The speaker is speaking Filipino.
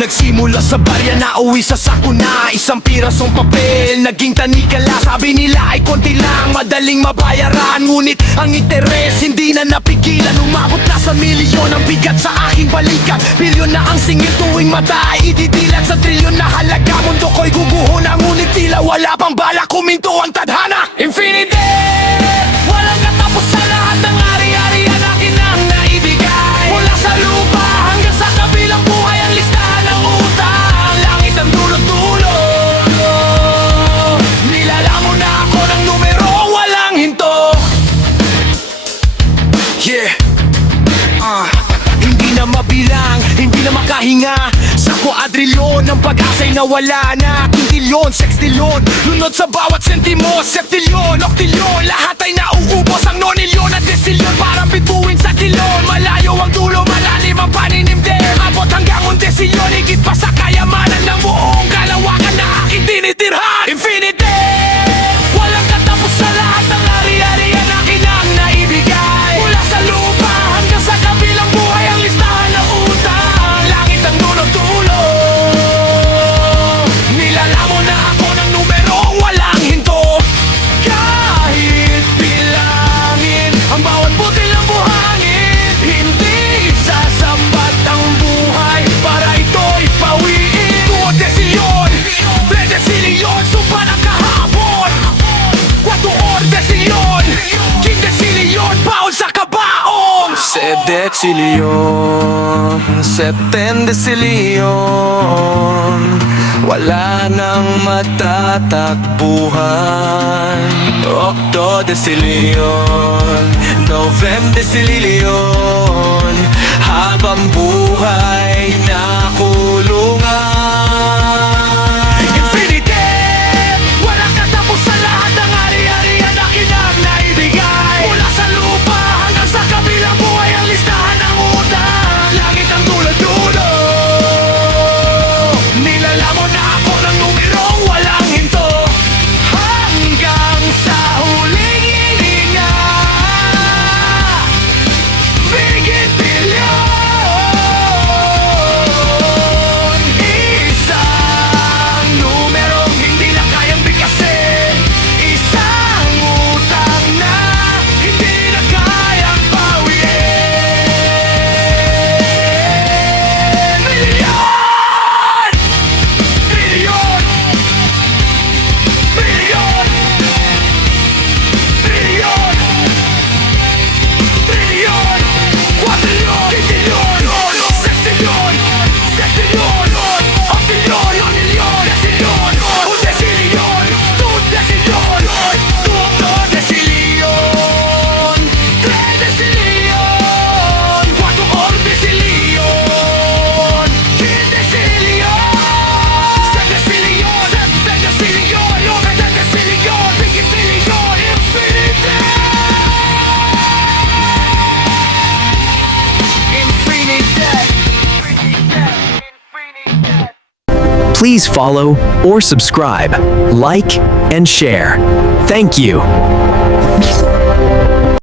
Nagsimula sa barya na uwi sa sakuna. Isang pirasong papel, naging tanikala. Sabi nila ay konti lang, madaling mabayaran. Ngunit ang interes hindi na napigilan. Umabot na sa milyon ang bigat sa aking balikat. Bilyon na ang singil tuwing mata ay ididilat. Sa trilyon na halaga, mundo ko'y guguho na. Ngunit tila wala pang balak kuminto ang tadhana. Infinity, walang katapos sa lahat ng ari-arian akin ang naibigay. Mula sa lupa hanggang sa kabilang buhay, ang listahan ng utang, langit ang dulo-dulo. Nilalamon na ako ng numero, walang hinto. Yeah, hindi na mabilang, hindi na makahinga. Sa kwadrilyon, ang pag-asa'y nawala na. Quintilyon, sextilyon, lunod sa bawat sentimo. Septilyon, oktilyon, lahat ay nauubos. Ang nonilyon at desilyon, parang bituin sa kilon. Malayo ang dulo, malalim ang paninimdim. Abot hanggang undesisyon, higit pa sa kayamanan ng buong kalawakan na aking tinitirhan. Infinity, walang katapos sa lahat ng ari-arian akin ang naibigay. Mula sa lupa hanggang sa kabilang buhay, ang listahan ng utang, langit ang dulo-dulo. Nilalamon na ako ng numero, walang hinto. Kahit bilangin ang bawat butil ng buhangin, hindi sasapat ang buhay para ito'y pawiin. 2 desilyon, 3 desilyon, sumpa ng kahapon. 4 desilyon, 5 desilyon, baon sa kabaong. 7 desilyon, 7 desilyon, wala nang matatakbuhan. 8 desilyon, 9 desilyon, habang buhay na kulungan. Infinity, walang katapos sa lahat ng ari-arian akin ang naibigay. Mula sa lupa hanggang sa kabilang buhay, ang listahan ng utang, langit ang dulo-dulo. Nilalamon na ako ng numerong walang hinto, hanggang sa huling hininga. Bigit bilyon, isang numerong hindi na kayang bigkasin. Isang utang na hindi na kayang bawiin. Milyon! Trilyon! Bilyon! Trilyon! Trilyon! Quadrilyon! Quintilyon! Sextilyon! Septilyon! Octilyon! Nonilyon! Desilyon! Undecilyon! Dudecilyon! Duodecilyon! Tredecilyon! Quattuordecilyon! Quindecilyon! Septecilyon! Septedecilyon! Noventedecilyon! Bigipilyon! Infinity! Please follow or subscribe, like, and share. Thank you.